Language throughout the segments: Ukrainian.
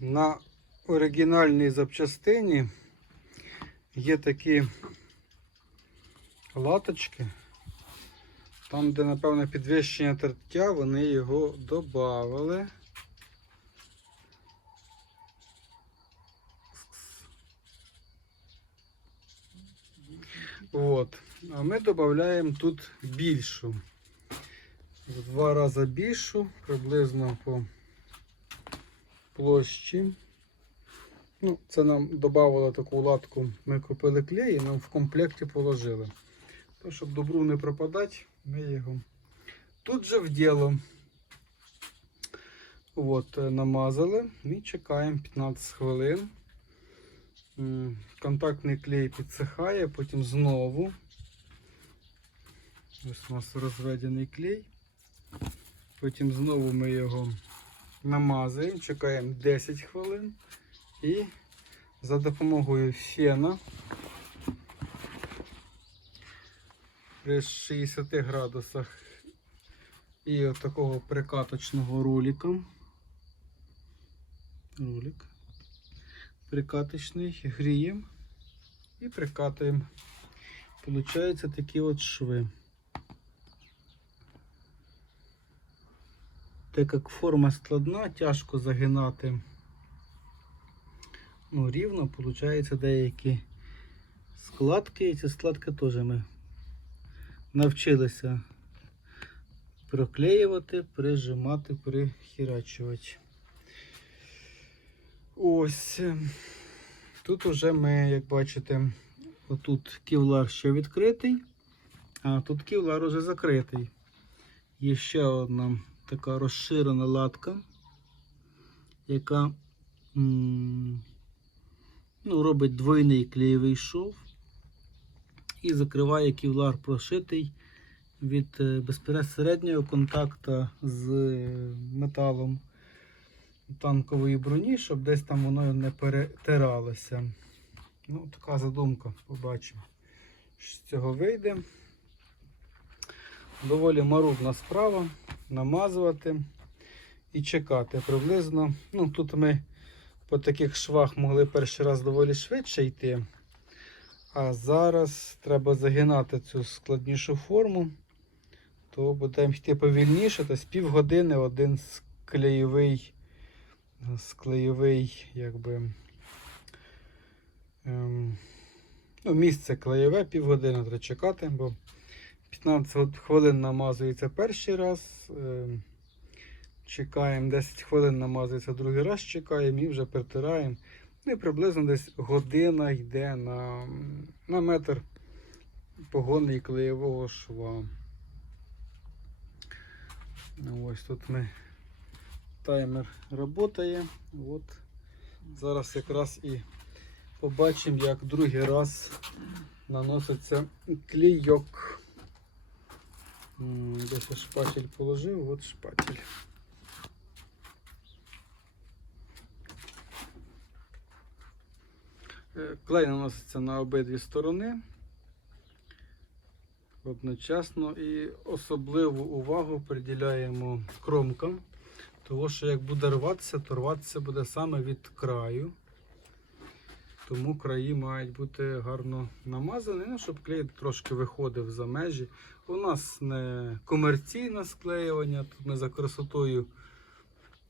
На оригінальній запчастині є такі латочки. Там, де, напевно, підвищення тертя, вони його додавали. От. А ми додаємо тут більшу. В два рази більшу, приблизно по площі. Ну, це нам додавали таку латку. Ми купили клей і нам в комплекті положили. То, щоб добру не пропадати, ми його тут же в діло. От, е, намазали і чекаємо 15 хвилин. Контактний клей підсихає, потім знову. Ось у нас розведений клей. Потім знову ми його намазуємо, чекаємо 10 хвилин і за допомогою фена при 60 градусах і от такого прикаточного ролика. Ролик. Прикаточний гріємо і прикатуємо. Получаються такі от шви. Так як форма складна, тяжко загинати ну, рівно, виходить деякі складки, і ці складки теж ми навчилися проклеювати, прижимати, прихірачувати. Ось. Тут уже ми, як бачите, отут ківлар ще відкритий, а тут ківлар уже закритий. Є ще одна така розширена латка, яка ну, робить двойний клеєвий шов і закриває ківлар прошитий від е, безпосереднього контакту з е, металом танкової броні, щоб десь там воно не перетиралося. Ну, така задумка, побачимо, що з цього вийде. Доволі марудна справа намазувати і чекати приблизно. Ну, Тут ми по таких швах могли перший раз доволі швидше йти. А зараз треба загинати цю складнішу форму, то будемо йти повільніше, тобто півгодини один склеєвий, склеєвий якби, ем, ну, місце клеєве, півгодини треба чекати, бо 15 хвилин намазується перший раз. ем, Чекаємо 10 хвилин, намазується другий раз, чекаємо і вже притираємо. Ну і приблизно десь година йде на, на метр погони клеєвого шва. Ну, Ось тут ми таймер працює. От зараз якраз і побачимо, як другий раз наноситься клійок. Десь шпатель положив, от шпатель. Е, Клей наноситься на обидві сторони одночасно і особливу увагу приділяємо кромкам, тому що як буде рватися, то рватися буде саме від краю. Тому краї мають бути гарно намазані, ну, щоб клей трошки виходив за межі. У нас не комерційне склеювання, тут ми за красотою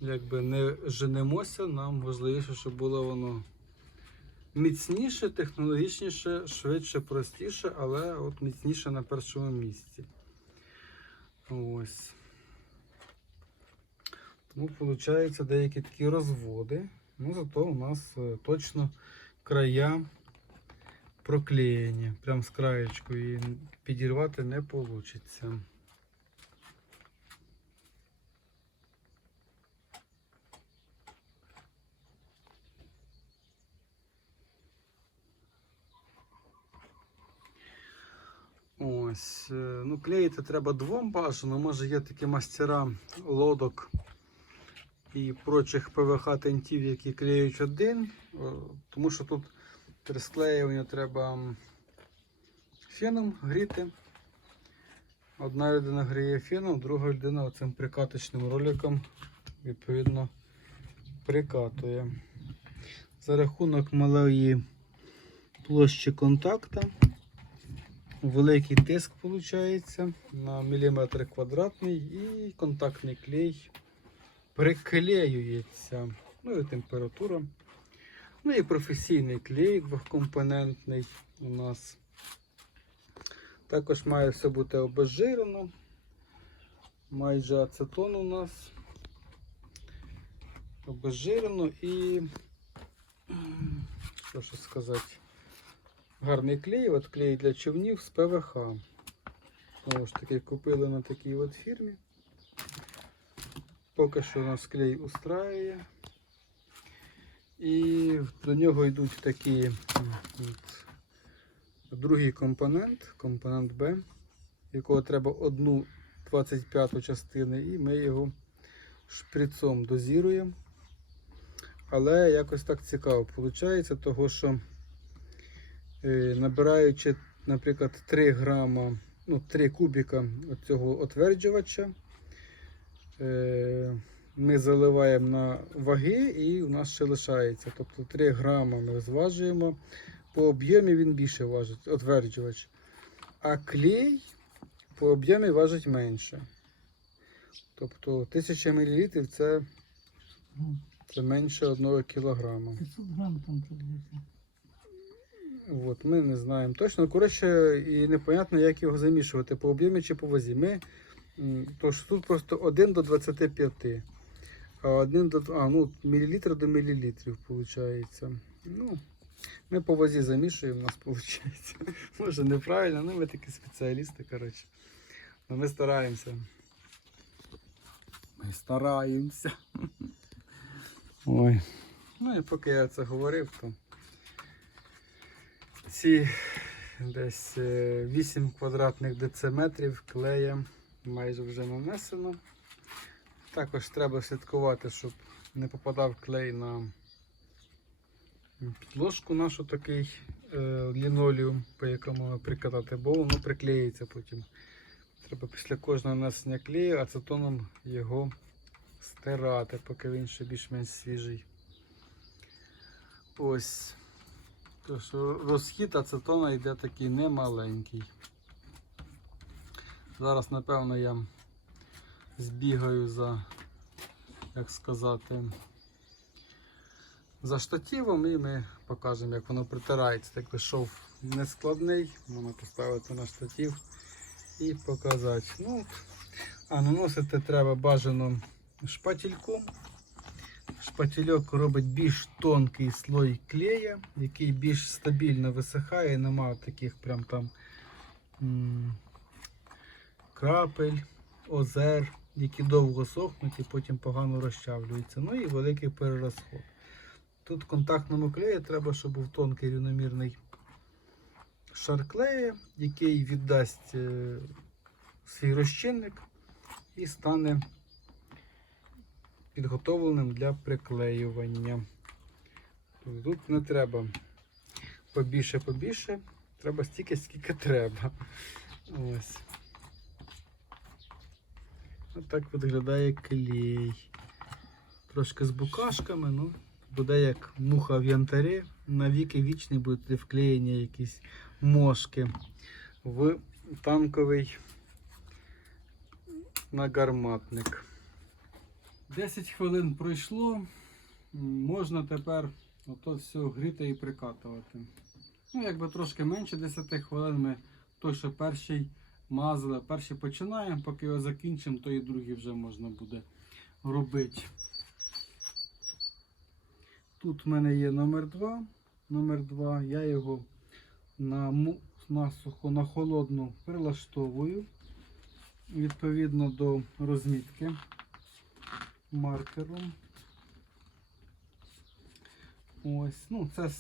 якби не женемося, нам важливіше, щоб було воно міцніше, технологічніше, швидше, простіше, але от міцніше на першому місці. Ось. Тому виходить деякі такі розводи. Ну, зато у нас е, точно края проклеєні. Прям з краєчкою і підірвати не вийде. Ось, е, ну клеїти треба двом бажано. Може є такі мастера лодок і прочих ПВХ тентів, які клеють один, тому що тут при склеюванні треба феном гріти. Одна людина гріє феном, друга людина цим прикаточним роликом відповідно прикатує. За рахунок малої площі контакта. Великий тиск виходить на міліметр квадратний і контактний клей приклеюється. Ну і температура. Ну і професійний клей двохкомпонентний у нас. Також має все бути обезжирено. Майже ацетон у нас. Обезжирено і що ще сказати? Гарний клей, от клей для човнів з ПВХ. Знову ж таки, купили на такій от фірмі. Поки що у нас клей устраює. І до нього йдуть такі от, другий компонент, компонент Б, якого треба одну 25 частини, і ми його шприцом дозіруємо. Але якось так цікаво виходить, того що е, набираючи, наприклад, 3 грама, ну, 3 кубіка цього отверджувача, ми заливаємо на ваги і у нас ще лишається. Тобто 3 грама ми зважуємо. По об'ємі він більше важить, отверджувач. А клей по об'ємі важить менше. Тобто 1000 мл це, це менше 1 кілограма. 500 грам там приблизно. От, ми не знаємо точно. Коротше, і непонятно, як його замішувати по об'ємі чи по вазі. Ми, тож тут просто 1 до 25. А 1 до а, ну, мілілітр до мілілітрів виходить. Ну, ми по вазі замішуємо, у нас виходить. Може неправильно, але ми такі спеціалісти, коротше. Ну, ми стараємося. Ми стараємося. Ой. Ну і поки я це говорив, то ці десь е, 8 квадратних дециметрів клея майже вже нанесено. Також треба слідкувати, щоб не попадав клей на підложку нашу такий е, лінолеум, по якому прикатати, бо воно приклеїться потім. Треба після кожного нанесення клею ацетоном його стирати, поки він ще більш-менш свіжий. Ось. Тож розхід ацетона йде такий немаленький. Зараз, напевно, я збігаю за, як сказати, за штативом і ми покажемо, як воно притирається. Так би шов не можна поставити на штатив і показати. Ну, а наносити треба бажано шпательком. Шпательок робить більш тонкий слой клея, який більш стабільно висихає, немає таких прям там крапель, озер, які довго сохнуть і потім погано розчавлюються. Ну і великий перерозход. Тут в контактному клеї треба, щоб був тонкий рівномірний шар клея, який віддасть е, свій розчинник і стане підготовленим для приклеювання. Тут не треба побільше побільше, треба стільки, скільки треба. Ось. Ось так виглядає клей. Трошки з букашками, ну, буде як муха в янтарі. На віки вічні будуть вклеєні якісь мошки в танковий нагарматник. 10 хвилин пройшло. Можна тепер ото все гріти і прикатувати. Ну, якби трошки менше 10 хвилин ми той, що перший мазали, перший починаємо, поки його закінчимо, то і другий вже можна буде робити. Тут в мене є номер 2. Номер 2. Я його на насухо, на холодну прилаштовую відповідно до розмітки маркером. Ось, ну це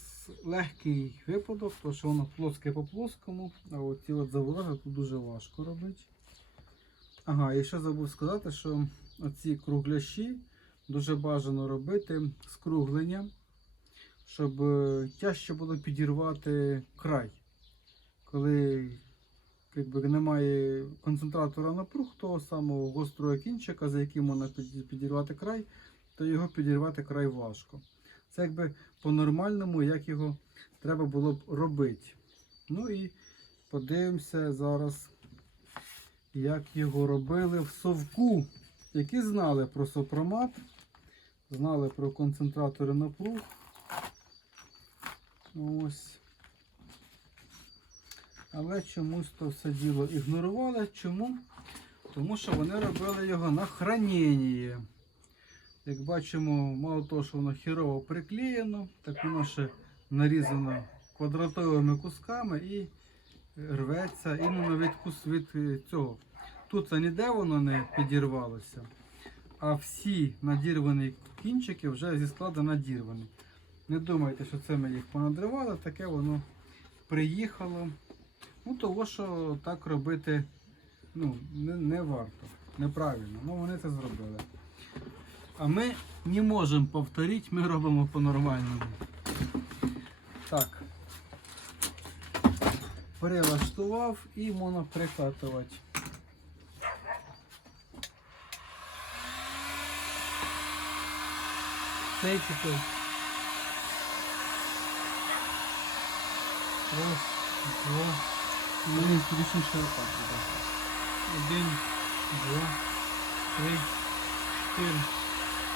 легкий випадок, тому що воно плоске по плоскому, а оці от завороти тут дуже важко робити. Ага, і ще забув сказати, що оці кругляші дуже бажано робити скруглення, щоб е, тяжче було підірвати край. Коли якби, немає концентратора напруг того самого гострого кінчика, за яким можна підірвати край, то його підірвати край важко. Це якби по-нормальному, як його треба було б робити. Ну і подивимося зараз, як його робили в совку, які знали про сопромат, знали про концентратори напруг. Ось. Але чомусь то все діло ігнорували. Чому? Тому що вони робили його на хранення. Як бачимо, мало того, що воно хірово приклеєно, так воно ще нарізано квадратовими кусками і рветься іменно від, кус, від е, цього. Тут це ніде воно не підірвалося, а всі надірвані кінчики вже зі складу надірвані. Не думайте, що це ми їх понадривали, таке воно приїхало. Ну, того, що так робити ну, не, не варто, неправильно. Ну, вони це зробили. А ми не можемо повторити, ми робимо по-нормальному. Так. Перелаштував і можна прикатувати. Цей типу. Раз, два. Мені зручніше отак буде. Один, два, три, чотири,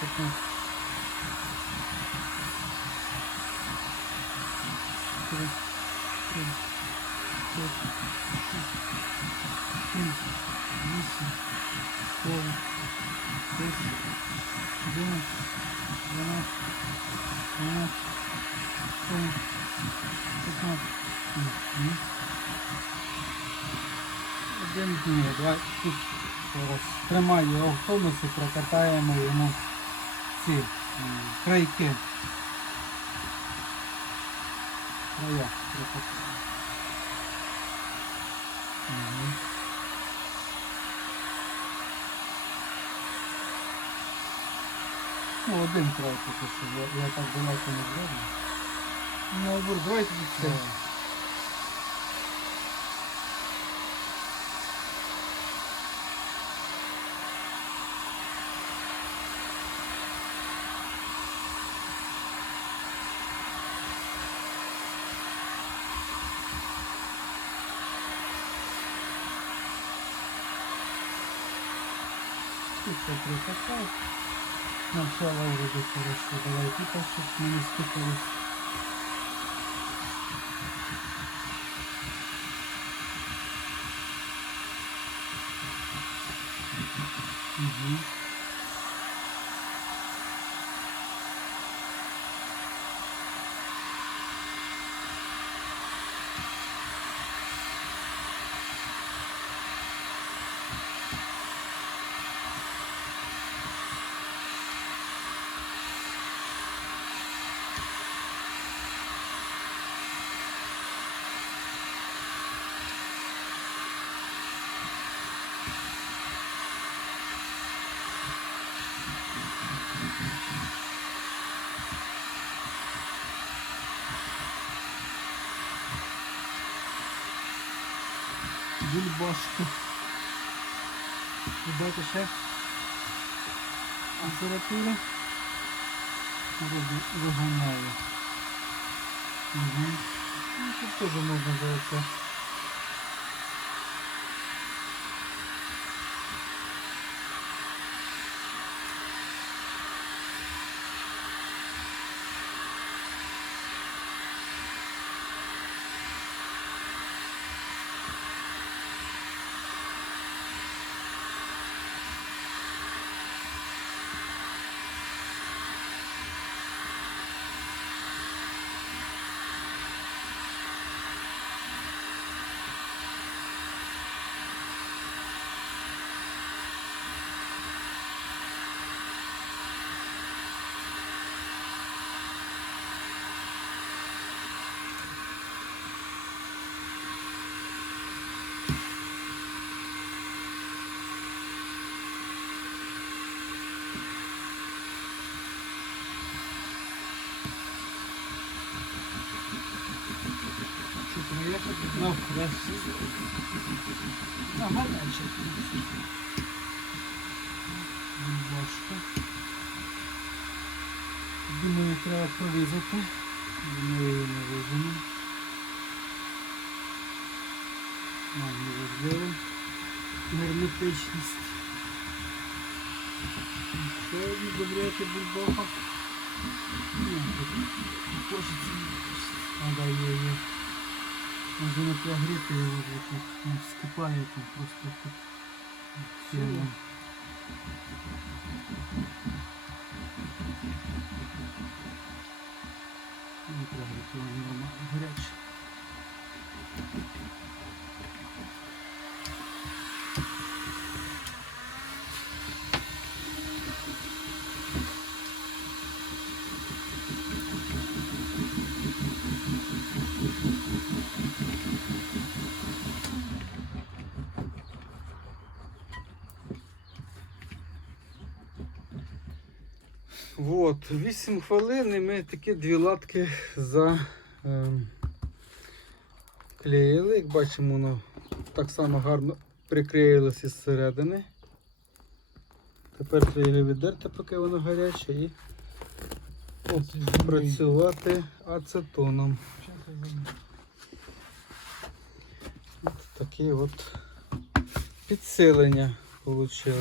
таке. Три, три, п'ять, сім, вісім, дев'ять, десять, одинадцять, дванадцять, дванадцять, сорок, п'ятнадцять. Один дні, його в тонусі, прокатаємо йому ці крайки. Края прокатаємо. Мгм. Ну, один край поки що, я, я так далеко не зроблю. Ну, давайте тут все прикатав. Сначала вроде хорошо. Давай тут, щоб ми не стикались. Угу. Бульбашки. Додати ще температури. Вигоняю. Угу. Ну, тут теж можна здається. Ну, краще. На гаряче. Думаю, треба порізати. Ми її не вижимо. Нам не важливо. Герметичність. Ще одну добряти бульбаха. Хочеться. А, да, не прогріти його, вскипає там просто тут. Сильно. Не прогріти, воно нормально гаряче. Вот, 8 хвилин і ми такі дві латки за ем. Як бачимо, воно так само гарно приклеїлося із середини. Тепер треба його віддерти, поки воно гаряче, і працювати ацетоном. От такі от підсилення вийшло.